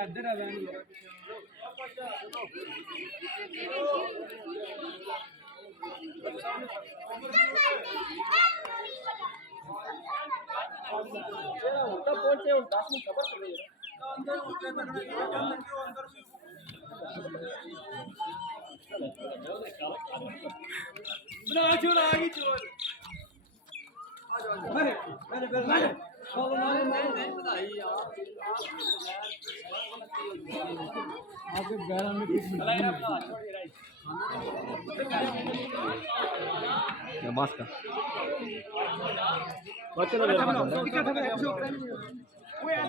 ਇੱਧਰ ਆ ਜਾਣ तो पहुंचे 10 मिनट खबर कर रही है बना छोड़ आगे छोड़ मेरे मेरे मेरे नहीं बताई यार आगे बैरा में कुछ या बास का चलो वो यार